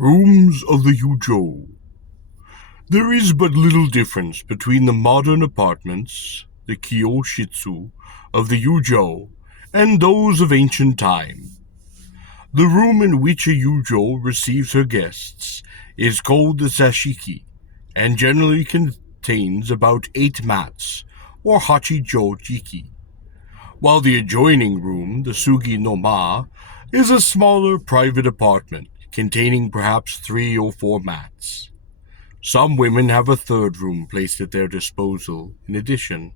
Rooms of the Yujo. There is but little difference between the modern apartments, the kyoshitsu, of the Yujo, and those of ancient time. The room in which a Yujo receives her guests is called the zashiki, and generally contains about 8 mats, or hachijo-jiki, while the adjoining room, the sugi no ma, is a smaller private apartment containing perhaps 3 or 4 mats. Some women have a third room placed at their disposal in addition,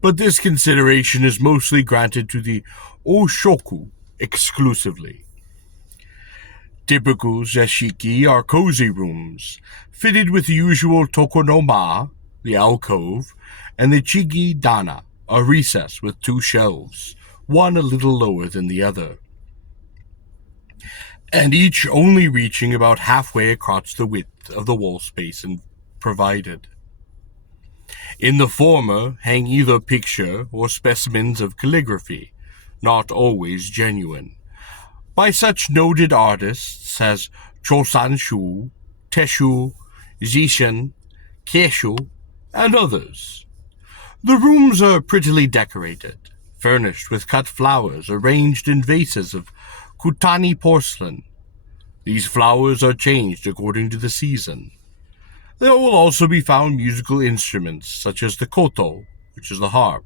but this consideration is mostly granted to the oshoku exclusively. Typical zashiki are cozy rooms, fitted with the usual tokonoma, the alcove, and the chigi dana, a recess with 2 shelves, one a little lower than the other, and each only reaching about halfway across the width of the wall space provided. In the former hang either picture or specimens of calligraphy, not always genuine, by such noted artists as Chosanshu, Teshu, Zishin, Keishu, and others. The rooms are prettily decorated, furnished with cut flowers arranged in vases of Kutani porcelain. These flowers are changed according to the season. There will also be found musical instruments such as the Koto, which is the harp,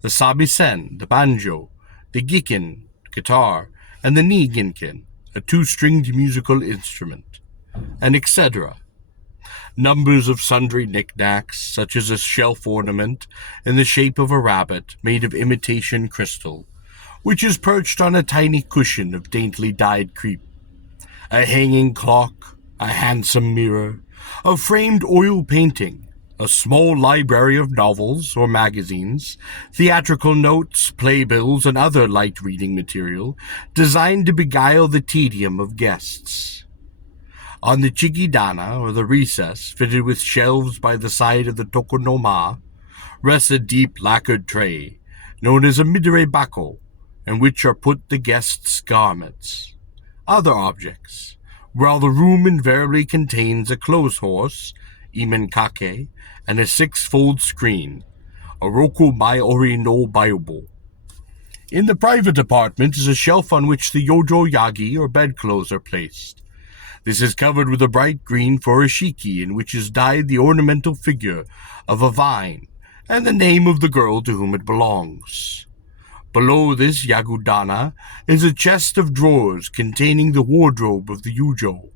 the sabisen, the banjo, the gikin, guitar, and the ni-ginkin, a 2-stringed musical instrument, and etc. Numbers of sundry knickknacks, such as a shelf ornament in the shape of a rabbit made of imitation crystal, which is perched on a tiny cushion of daintily dyed crepe, a hanging clock, a handsome mirror, a framed oil painting, a small library of novels or magazines, theatrical notes, playbills, and other light reading material designed to beguile the tedium of guests. On the chigidana, or the recess, fitted with shelves by the side of the tokonoma, rests a deep lacquered tray, known as a midere bako, in which are put the guests' garments. Other objects, while the room invariably contains a clothes horse, imenkake, and a 6-fold screen, a roku mai ori no baibo. In the private apartment is a shelf on which the yojo yagi, or bedclothes, are placed. This is covered with a bright green furoshiki in which is dyed the ornamental figure of a vine and the name of the girl to whom it belongs. Below this yagudana is a chest of drawers containing the wardrobe of the Yujo,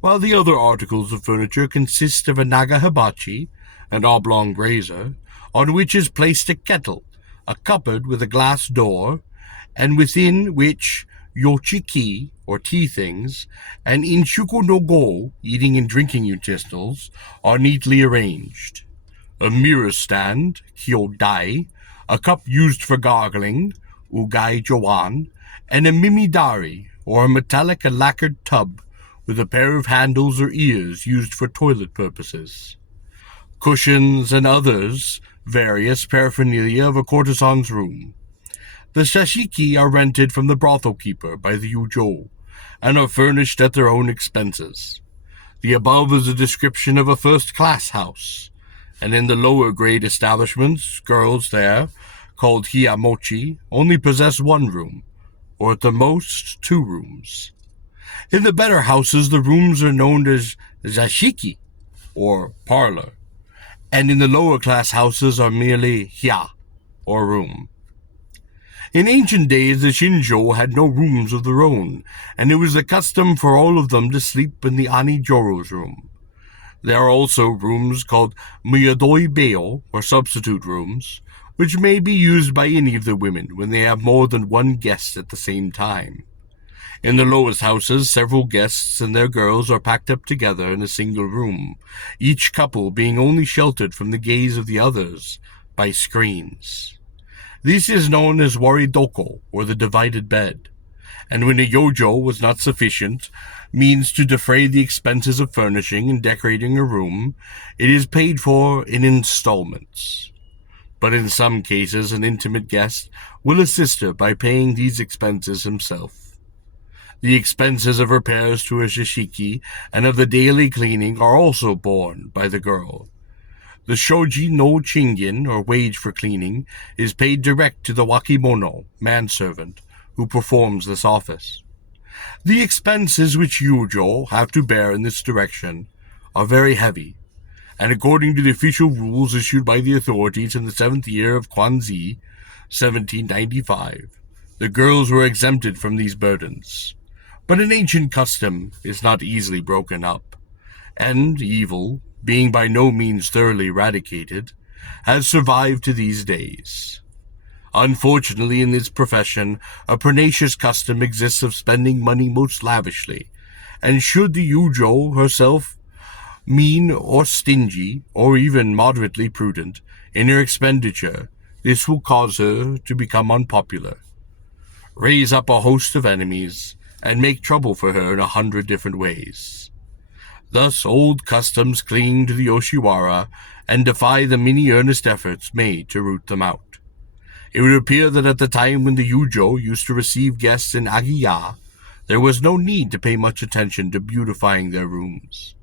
while the other articles of furniture consist of a naga hibachi, an oblong brazier, on which is placed a kettle, a cupboard with a glass door, and within which yochiki, or tea things, and inshuko no go, eating and drinking utensils, are neatly arranged. A mirror stand, kyodai, a cup used for gargling, ugai joan, and a mimidari, or a metallic lacquered tub with a pair of handles or ears used for toilet purposes. Cushions and others various paraphernalia of a courtesan's room. The sashiki are rented from the brothel keeper by the Yujo, and are furnished at their own expenses. The above is a description of a first-class house, and in the lower-grade establishments, girls there, called hiyamochi, only possess 1 room, or at the most 2 rooms. In the better houses, the rooms are known as zashiki, or parlor, and in the lower-class houses are merely hya, or room. In ancient days, the Shinjo had no rooms of their own, and it was the custom for all of them to sleep in the Anijoro's room. There are also rooms called miyadoi beo, or substitute rooms, which may be used by any of the women when they have more than 1 guest at the same time. In the lowest houses, several guests and their girls are packed up together in a single room, each couple being only sheltered from the gaze of the others by screens. This is known as waridoko, or the divided bed, and when a yojo was not sufficient means to defray the expenses of furnishing and decorating a room, it is paid for in installments. But in some cases, an intimate guest will assist her by paying these expenses himself. The expenses of repairs to a shishiki and of the daily cleaning are also borne by the girl. The shoji no chingin, or wage for cleaning, is paid direct to the wakimono, manservant, who performs this office. The expenses which Yujo have to bear in this direction are very heavy, and according to the official rules issued by the authorities in the 7th year of Kwanzi, 1795, the girls were exempted from these burdens. But an ancient custom is not easily broken up, and evil, being by no means thoroughly eradicated, has survived to these days. Unfortunately, in this profession, a pernicious custom exists of spending money most lavishly, and should the Yujo herself mean or stingy, or even moderately prudent, in her expenditure, this will cause her to become unpopular, raise up a host of enemies, and make trouble for her in 100 different ways. Thus old customs cling to the Yoshiwara and defy the many earnest efforts made to root them out. It would appear that at the time when the Yujo used to receive guests in Agiya, there was no need to pay much attention to beautifying their rooms.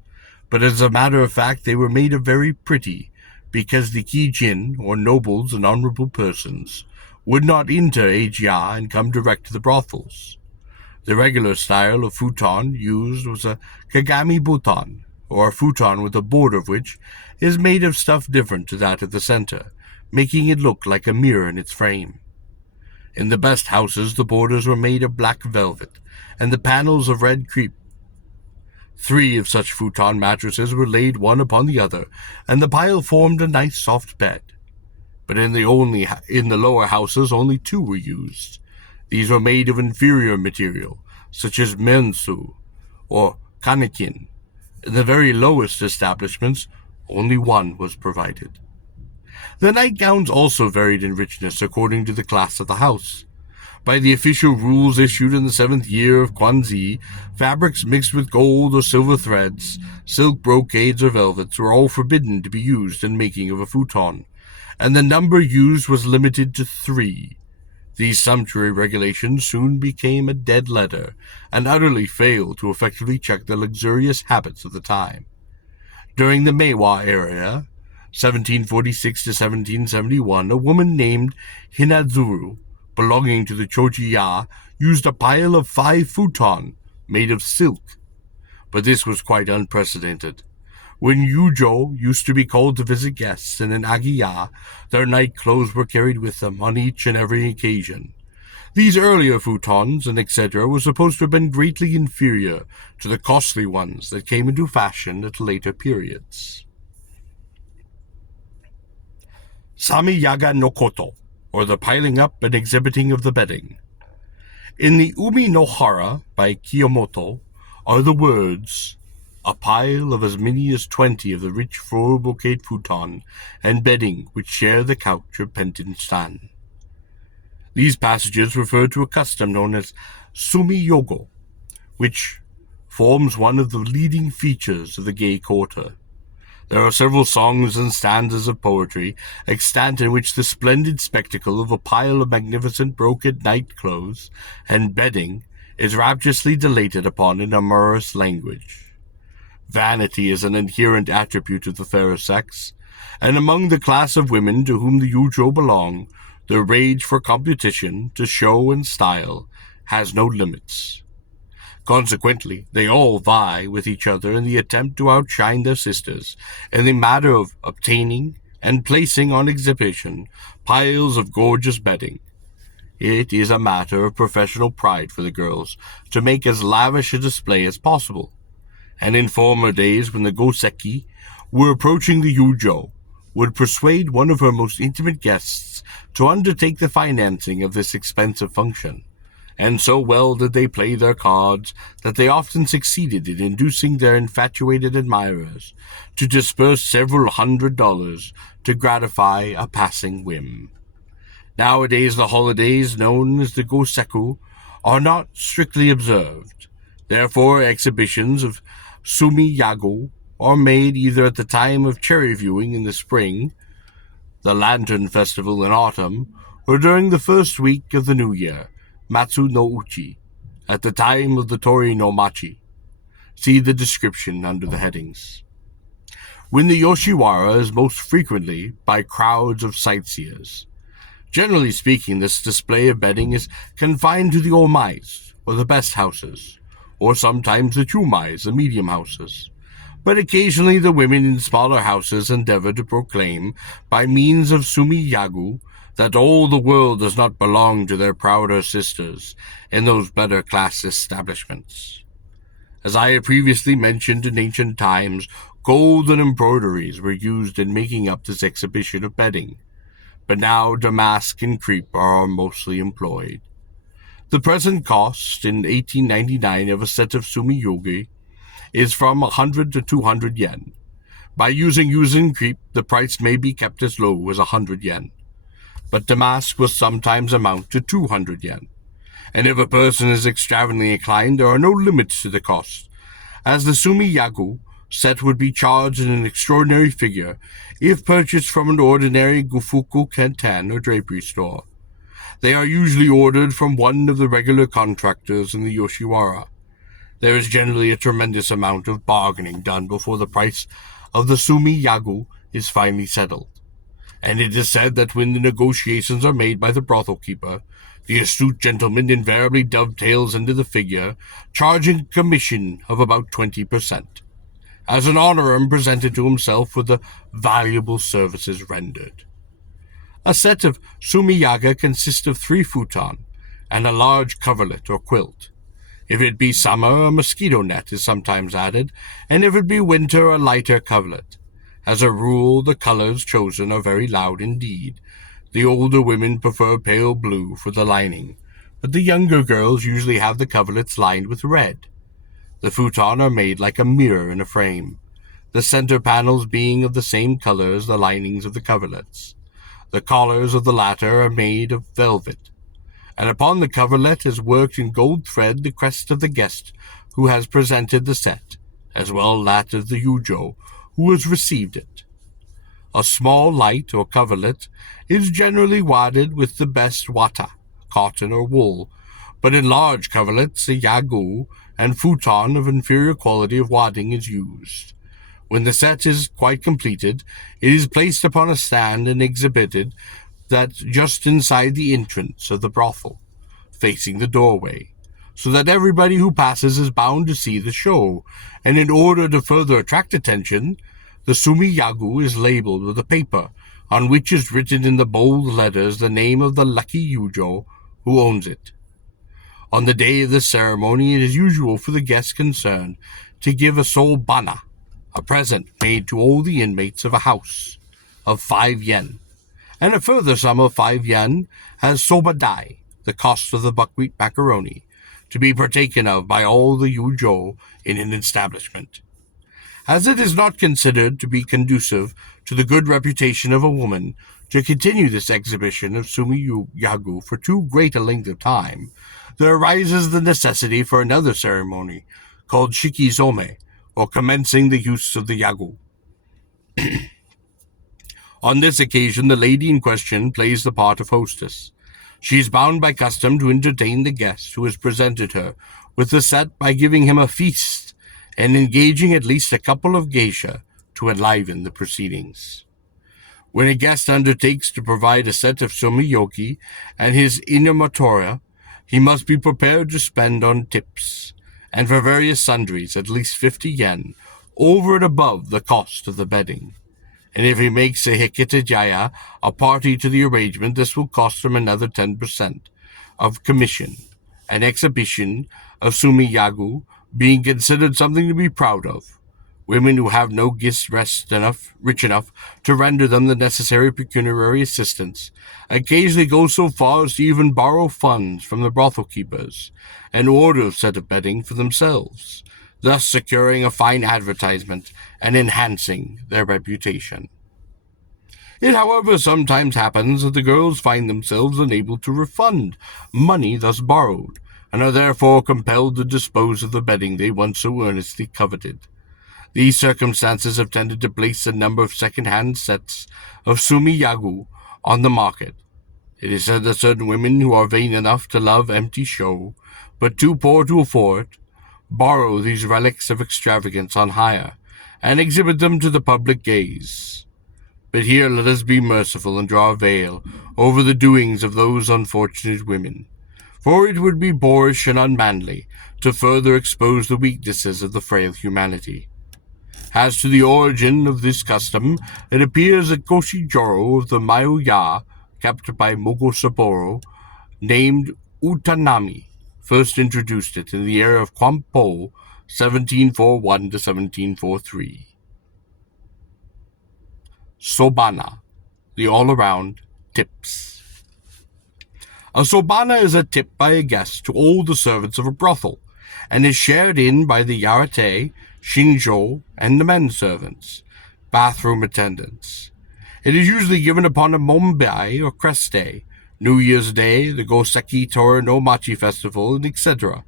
But as a matter of fact, they were made very pretty, because the kijin, or nobles and honorable persons, would not enter Agiya and come direct to the brothels. The regular style of futon used was a kagami buton, or a futon with a border of which is made of stuff different to that at the center, making it look like a mirror in its frame. In the best houses the borders were made of black velvet, and the panels of red crepe. 3 of such futon mattresses were laid one upon the other, and the pile formed a nice soft bed. But in the lower houses only 2 were used. These were made of inferior material, such as mensu or kanekin. In the very lowest establishments, only 1 was provided. The nightgowns also varied in richness according to the class of the house. By the official rules issued in the 7th year of Kwanzi, fabrics mixed with gold or silver threads, silk brocades or velvets were all forbidden to be used in making of a futon, and the number used was limited to 3. These sumptuary regulations soon became a dead letter, and utterly failed to effectively check the luxurious habits of the time. During the Meiwa era, 1746 to 1771, a woman named Hinadzuru, belonging to the Chojiya, used a pile of 5 futon made of silk. But this was quite unprecedented. When Yujo used to be called to visit guests in an agiya, their night clothes were carried with them on each and every occasion. These earlier futons and etc. were supposed to have been greatly inferior to the costly ones that came into fashion at later periods. Tsumi-yagu no Koto, or the piling up and exhibiting of the bedding. In the Umi no Hara by Kiyomoto are the words, "A pile of as many as 20 of the rich floral brocade futon and bedding which share the couch of Penten-san." These passages refer to a custom known as Tsumi-yagu, which forms one of the leading features of the gay quarter. There are several songs and stanzas of poetry extant in which the splendid spectacle of a pile of magnificent brocade night clothes and bedding is rapturously dilated upon in amorous language. Vanity is an inherent attribute of the fairer sex, and among the class of women to whom the Yujo belong, the rage for competition, to show and style, has no limits. Consequently, they all vie with each other in the attempt to outshine their sisters in the matter of obtaining and placing on exhibition piles of gorgeous bedding. It is a matter of professional pride for the girls to make as lavish a display as possible, and in former days when the Goseki were approaching the Yujo, would persuade one of her most intimate guests to undertake the financing of this expensive function. And so well did they play their cards that they often succeeded in inducing their infatuated admirers to disburse several $100s to gratify a passing whim. Nowadays the holidays known as the Goseku are not strictly observed. Therefore exhibitions of Tsumi-yagu are made either at the time of cherry viewing in the spring, the Lantern Festival in autumn, or during the first week of the New Year, Matsu no Uchi, at the time of the Tori no Machi. See the description under the headings. When the Yoshiwara is most frequently by crowds of sightseers. Generally speaking, this display of bedding is confined to the omais, or the best houses, or sometimes the chumais, the medium houses. But occasionally the women in smaller houses endeavor to proclaim, by means of Tsumi-yagu, that all the world does not belong to their prouder sisters in those better class establishments. As I have previously mentioned, in ancient times, gold and embroideries were used in making up this exhibition of bedding, but now damask and crepe are mostly employed. The present cost in 1899 of a set of Tsumi-yagu is from 100 to 200 yen. By using yuzu crepe, the price may be kept as low as 100 yen, but damask will sometimes amount to 200 yen. And if a person is extravagantly inclined, there are no limits to the cost, as the Tsumi-yagu set would be charged in an extraordinary figure if purchased from an ordinary gufuku kenten or drapery store. They are usually ordered from one of the regular contractors in the Yoshiwara. There is generally a tremendous amount of bargaining done before the price of the Tsumi-yagu is finally settled, and it is said that when the negotiations are made by the brothel keeper, the astute gentleman invariably dovetails into the figure, charging a commission of about 20%, as an honorum presented to himself for the valuable services rendered. A set of Tsumi-yagu consists of 3 futon and a large coverlet or quilt. If it be summer, a mosquito net is sometimes added, and if it be winter, a lighter coverlet. As a rule, the colors chosen are very loud indeed. The older women prefer pale blue for the lining, but the younger girls usually have the coverlets lined with red. The futon are made like a mirror in a frame, the center panels being of the same color as the linings of the coverlets. The collars of the latter are made of velvet, and upon the coverlet is worked in gold thread the crest of the guest who has presented the set, as well as that of the Yujo who has received it. A small light or coverlet is generally wadded with the best wata, cotton or wool, but in large coverlets a yagu and futon of inferior quality of wadding is used. When the set is quite completed, it is placed upon a stand and exhibited just inside the entrance of the brothel, facing the doorway, so that everybody who passes is bound to see the show, and in order to further attract attention, the Tsumi-yagu is labeled with a paper on which is written in the bold letters the name of the lucky Yujo who owns it. On the day of the ceremony, it is usual for the guests concerned to give a Sobana, a present made to all the inmates of a house, of 5 yen, and a further sum of 5 yen as sobadai, the cost of the buckwheat macaroni, to be partaken of by all the Yujo in an establishment. As it is not considered to be conducive to the good reputation of a woman to continue this exhibition of Tsumi-yagu for too great a length of time, there arises the necessity for another ceremony called shikizome, or commencing the use of the yagu. On this occasion, the lady in question plays the part of hostess. She is bound by custom to entertain the guest who has presented her with the set by giving him a feast and engaging at least a couple of geisha to enliven the proceedings. When a guest undertakes to provide a set of Tsumi-yagu and his inamotora, he must be prepared to spend on tips, and for various sundries at least 50 yen, over and above the cost of the bedding. And if he makes a hikitajaya, a party to the arrangement, this will cost him another 10% of commission. An exhibition of Tsumi-yagu being considered something to be proud of. Women who have no gifts rich enough to render them the necessary pecuniary assistance occasionally go so far as to even borrow funds from the brothel keepers and order a set of bedding for themselves, thus securing a fine advertisement and enhancing their reputation. It, however, sometimes happens that the girls find themselves unable to refund money thus borrowed, and are therefore compelled to dispose of the bedding they once so earnestly coveted. These circumstances have tended to place a number of second-hand sets of Tsumi-yagu on the market. It is said that certain women who are vain enough to love empty show, but too poor to afford, borrow these relics of extravagance on hire, and exhibit them to the public gaze. But here let us be merciful and draw a veil over the doings of those unfortunate women, for it would be boorish and unmanly to further expose the weaknesses of the frail humanity. As to the origin of this custom, it appears that Koshi-joro of the Mayu-ya, kept by Mogo Sapporo, named Utanami, first introduced it in the era of Kwampo, 1741 to 1743. Sobana, the all-around tips. A sobana is a tip by a guest to all the servants of a brothel, and is shared in by the yarate, shinjo, and the men servants, bathroom attendants. It is usually given upon a Mombai or Crest Day, New Year's Day, the Goseki Tora no Machi Festival, and etc.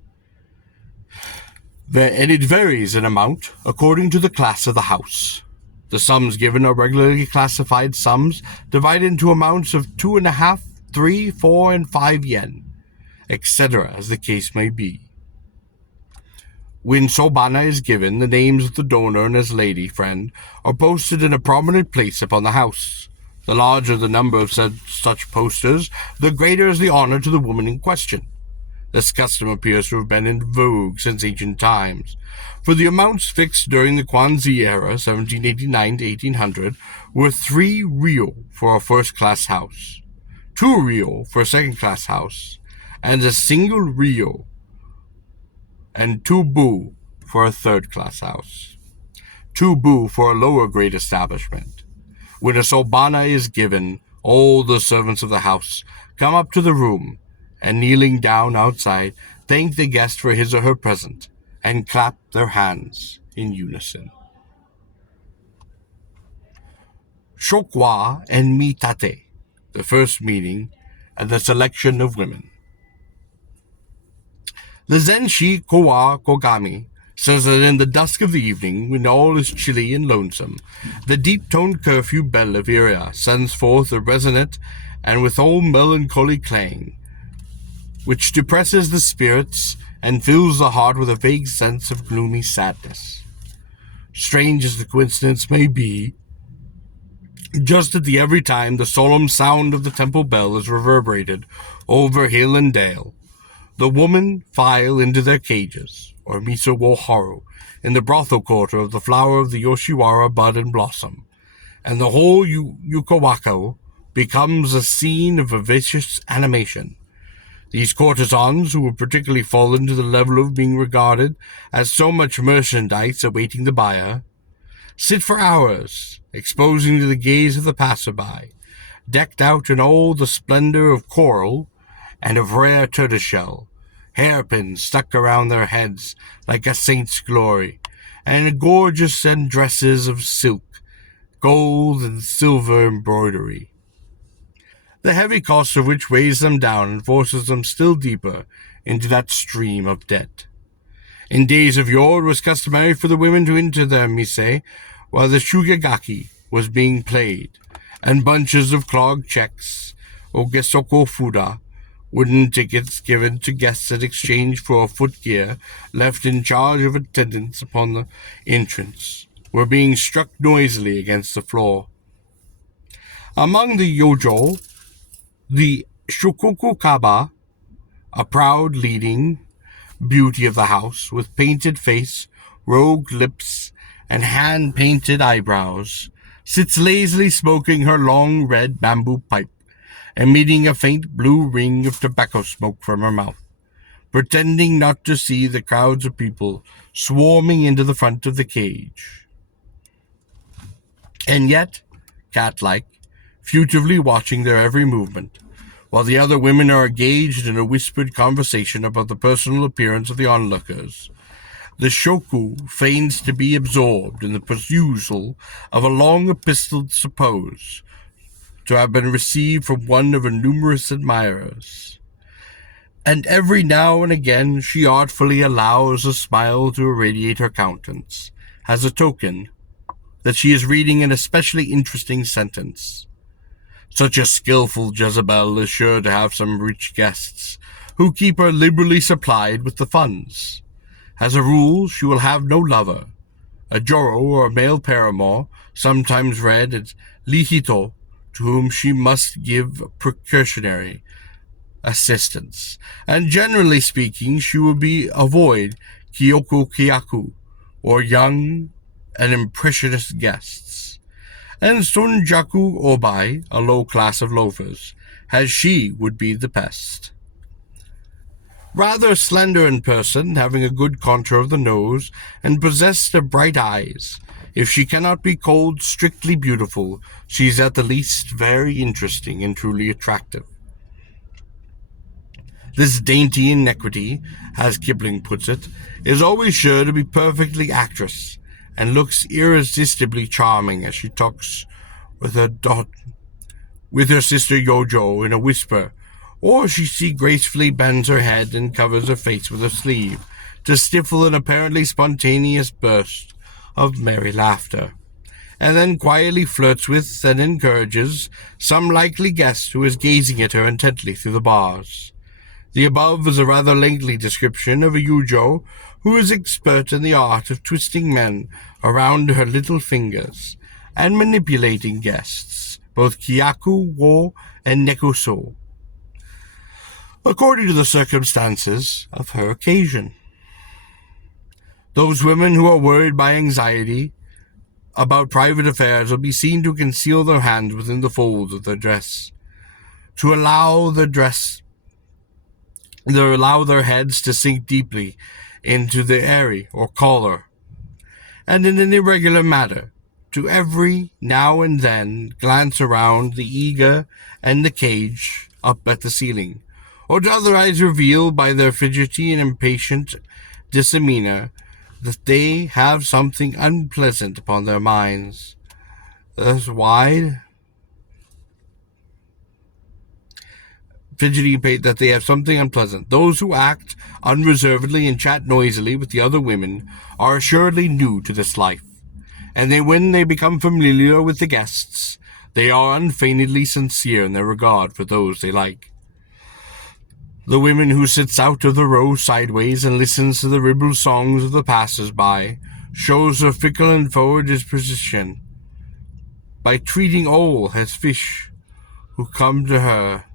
And it varies in amount according to the class of the house. The sums given are regularly classified sums divided into amounts of 2.5, 3, 4, and 5 yen, etc., as the case may be. When sobana is given, the names of the donor and his lady friend are posted in a prominent place upon the house. The larger the number of such posters, the greater is the honor to the woman in question. This custom appears to have been in vogue since ancient times, for the amounts fixed during the Kwanzaa era, 1789 to 1800, were 3 ryo for a first-class house, 2 ryo for a second-class house, and a single ryo and 2 bu for a third-class house, 2 bu for a lower-grade establishment. When a sobana is given, all the servants of the house come up to the room, and kneeling down outside, thank the guest for his or her present, and clap their hands in unison. Shokwai and Mi-tate, the first meeting, and the selection of women. The Zenshi Kowa Kogami says that in the dusk of the evening, when all is chilly and lonesome, the deep-toned curfew bell of Iria sends forth a resonant and withal melancholy clang, which depresses the spirits and fills the heart with a vague sense of gloomy sadness. Strange as the coincidence may be, just at the every time the solemn sound of the temple bell is reverberated over hill and dale, the women file into their cages, or miso wo haru, in the brothel quarter of the flower of the Yoshiwara bud and blossom, and the whole Yukawako becomes a scene of vivacious animation. These courtesans, who have particularly fallen to the level of being regarded as so much merchandise awaiting the buyer, sit for hours, exposing to the gaze of the passerby, decked out in all the splendor of coral and of rare tortoiseshell, hairpins stuck around their heads like a saint's glory, and gorgeous dresses of silk, gold and silver embroidery, the heavy cost of which weighs them down and forces them still deeper into that stream of debt. In days of yore, it was customary for the women to enter their mise while the shugegaki was being played, and bunches of clogged checks, or gesoko fuda, wooden tickets given to guests in exchange for a footgear left in charge of attendants upon the entrance, were being struck noisily against the floor. Among the Yujo, the Shukoku Kaba, a proud leading beauty of the house, with painted face, rogue lips, and hand-painted eyebrows, sits lazily smoking her long red bamboo pipe, emitting a faint blue ring of tobacco smoke from her mouth, pretending not to see the crowds of people swarming into the front of the cage, and yet, cat-like, furtively watching their every movement, while the other women are engaged in a whispered conversation about the personal appearance of the onlookers. The shoku feigns to be absorbed in the perusal of a long epistle supposed to have been received from one of her numerous admirers, and every now and again she artfully allows a smile to irradiate her countenance, as a token that she is reading an especially interesting sentence. Such a skillful Jezebel is sure to have some rich guests, who keep her liberally supplied with the funds. As a rule, she will have no lover. A joro, or a male paramour, sometimes read as lihito, to whom she must give precautionary assistance, and generally speaking, she will avoid kyoko kyaku, or young and impressionist guests, and sonjaku obai, a low class of loafers, as she would be the pest. Rather slender in person, having a good contour of the nose, and possessed of bright eyes. If she cannot be called strictly beautiful, she is at the least very interesting and truly attractive. This dainty iniquity, as Kipling puts it, is always sure to be perfectly actress, and looks irresistibly charming as she talks with her sister Yujo in a whisper, or she gracefully bends her head and covers her face with her sleeve to stifle an apparently spontaneous burst of merry laughter, and then quietly flirts with and encourages some likely guest who is gazing at her intently through the bars. The above is a rather lengthy description of a Yujo who is expert in the art of twisting men around her little fingers and manipulating guests, both kyaku, wo, and nekuso, according to the circumstances of her occasion. Those women who are worried by anxiety about private affairs will be seen to conceal their hands within the folds of their dress, to allow their heads to sink deeply into the area or collar, and in an irregular manner, to every now and then glance around the eager and the cage up at the ceiling, or to otherwise reveal by their fidgety and impatient demeanor that they have something unpleasant upon their minds. Thus that they have something unpleasant. Those who act unreservedly and chat noisily with the other women are assuredly new to this life, and when they become familiar with the guests, they are unfeignedly sincere in their regard for those they like. The woman who sits out of the row sideways and listens to the ribald songs of the passers-by shows her fickle and forward disposition by treating all as fish who come to her.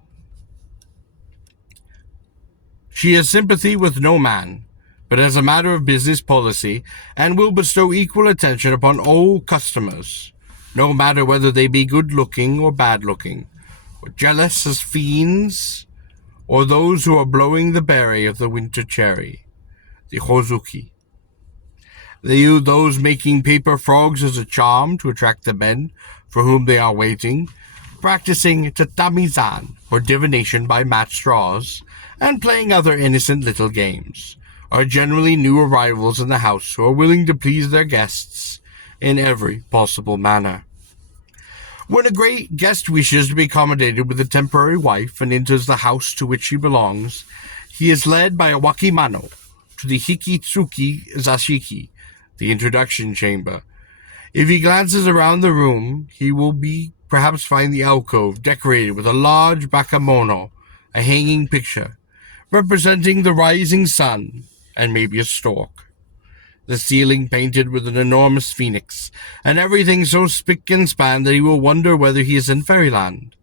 She has sympathy with no man, but as a matter of business policy, and will bestow equal attention upon all customers, no matter whether they be good-looking or bad-looking, or jealous as fiends, or those who are blowing the berry of the winter cherry, the hozuki. They use those making paper frogs as a charm to attract the men for whom they are waiting, practicing tatamizan, or divination by match straws, and playing other innocent little games, are generally new arrivals in the house who are willing to please their guests in every possible manner. When a great guest wishes to be accommodated with a temporary wife and enters the house to which she belongs, he is led by a wakimano to the hikitsuki zashiki, the introduction chamber. If he glances around the room, he will perhaps find the alcove decorated with a large bakemono, a hanging picture, representing the rising sun and maybe a stork. The ceiling painted with an enormous phoenix, and everything so spick and span that he will wonder whether he is in fairyland.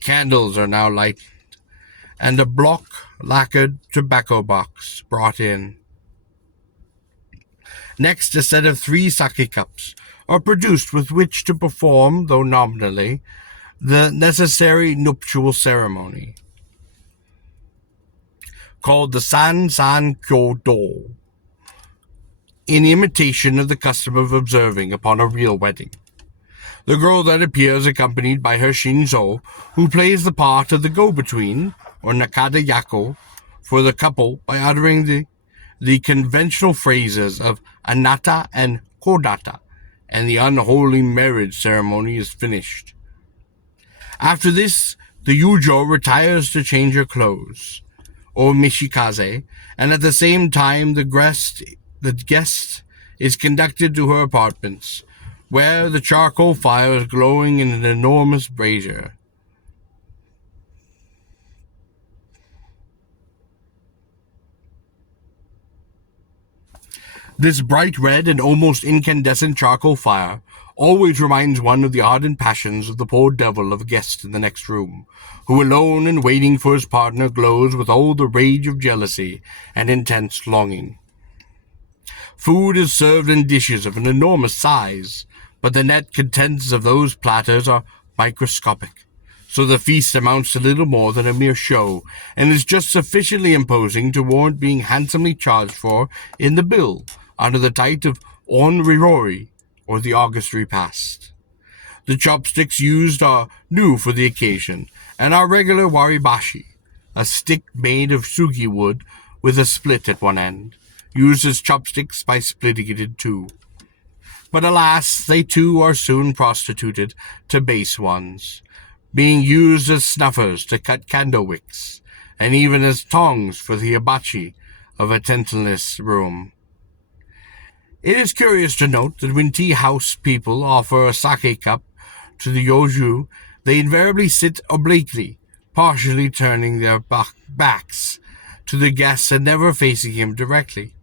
Candles are now lighted, and a block lacquered tobacco box brought in. Next, a set of 3 sake cups are produced with which to perform, though nominally, the necessary nuptial ceremony, called the San Kyo-do, in imitation of the custom of observing upon a real wedding. The girl then appears accompanied by her shinzo, who plays the part of the go-between, or nakada yako, for the couple by uttering the conventional phrases of anata and kodata, and the unholy marriage ceremony is finished. After this, the Yujo retires to change her clothes, or mishikaze, and at the same time the guest is conducted to her apartments, where the charcoal fire is glowing in an enormous brazier. This bright red and almost incandescent charcoal fire always reminds one of the ardent passions of the poor devil of a guest in the next room, who alone and waiting for his partner glows with all the rage of jealousy and intense longing. Food is served in dishes of an enormous size, but the net contents of those platters are microscopic, so the feast amounts to little more than a mere show, and is just sufficiently imposing to warrant being handsomely charged for in the bill, under the title of onrirori, or the august repast. The chopsticks used are new for the occasion, and are regular waribashi, a stick made of sugi wood with a split at one end, used as chopsticks by splitting it in two. But alas, they too are soon prostituted to base ones, being used as snuffers to cut candle wicks, and even as tongs for the hibachi of a tenantless room. It is curious to note that when tea-house people offer a sake cup to the Yujo, they invariably sit obliquely, partially turning their backs to the guest and never facing him directly.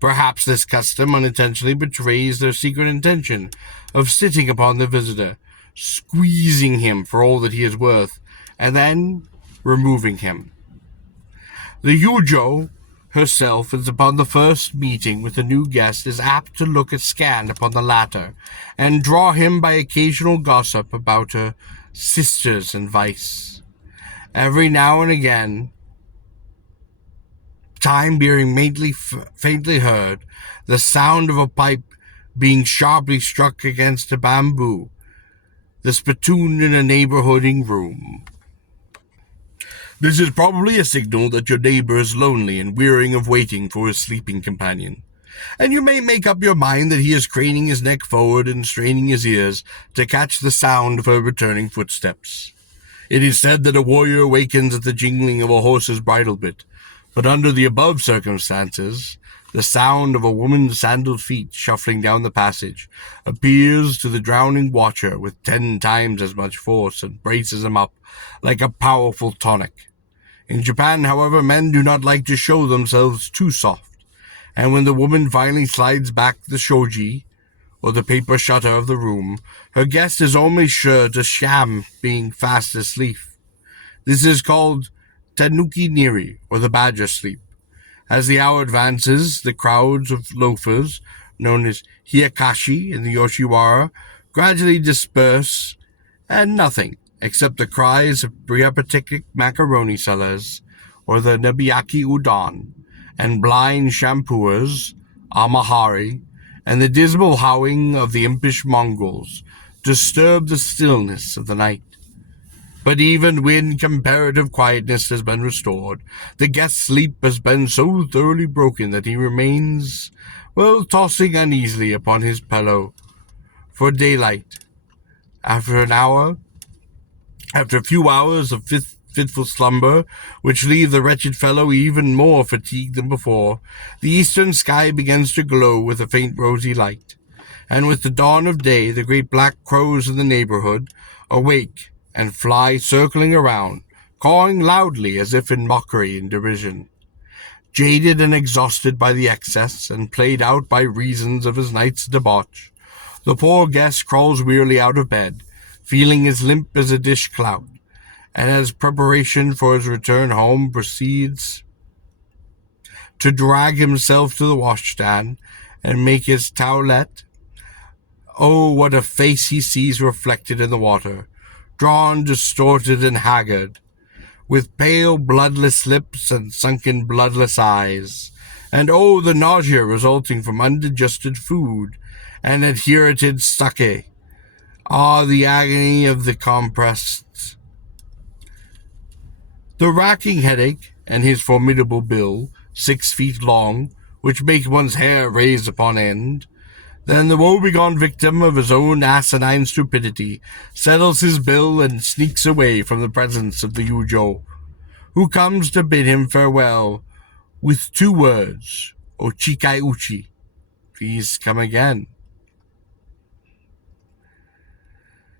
Perhaps this custom unintentionally betrays their secret intention of sitting upon the visitor, squeezing him for all that he is worth, and then removing him. The Yujo herself is upon the first meeting with a new guest is apt to look askant upon the latter, and draw him by occasional gossip about her sisters and vice. Every now and again, time being faintly heard, the sound of a pipe being sharply struck against a bamboo, the spittoon in a neighboring room. This is probably a signal that your neighbor is lonely and wearying of waiting for his sleeping companion, and you may make up your mind that he is craning his neck forward and straining his ears to catch the sound of her returning footsteps. It is said that a warrior awakens at the jingling of a horse's bridle bit, but under the above circumstances, the sound of a woman's sandaled feet shuffling down the passage appears to the drowning watcher with 10 times as much force and braces him up like a powerful tonic. In Japan, however, men do not like to show themselves too soft, and when the woman finally slides back the shoji, or the paper shutter of the room, her guest is almost sure to sham being fast asleep. This is called tanuki niri, or the badger sleep. As the hour advances, the crowds of loafers, known as hiyakashi in the Yoshiwara, gradually disperse, and nothing, except the cries of peripatetic macaroni sellers, or the nabiyaki udon, and blind shampooers, amahari, and the dismal howling of the impish Mongols, disturb the stillness of the night. But even when comparative quietness has been restored, the guest's sleep has been so thoroughly broken that he remains, tossing uneasily upon his pillow for daylight. After a few hours of fitful slumber, which leave the wretched fellow even more fatigued than before, the eastern sky begins to glow with a faint rosy light, and with the dawn of day the great black crows in the neighborhood awake and fly circling around, cawing loudly as if in mockery and derision. Jaded and exhausted by the excess, and played out by reasons of his night's debauch, the poor guest crawls wearily out of bed, feeling as limp as a dish clout, and as preparation for his return home proceeds to drag himself to the washstand and make his toilette. Oh, what a face he sees reflected in the water, drawn, distorted, and haggard, with pale, bloodless lips and sunken, bloodless eyes. And oh, the nausea resulting from undigested food and adherited sake. Ah, the agony of the compressed. The racking headache and his formidable bill, 6 feet long, which makes one's hair raise upon end. Then the woebegone victim of his own asinine stupidity settles his bill and sneaks away from the presence of the Yujo, who comes to bid him farewell with 2 words, Ochikai uchi, please come again.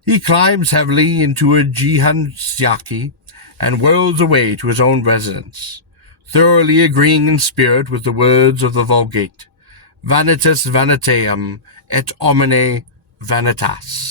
He climbs heavily into a jihansyaki and whirls away to his own residence, thoroughly agreeing in spirit with the words of the Vulgate, Vanitas vanitatum et homine vanitas.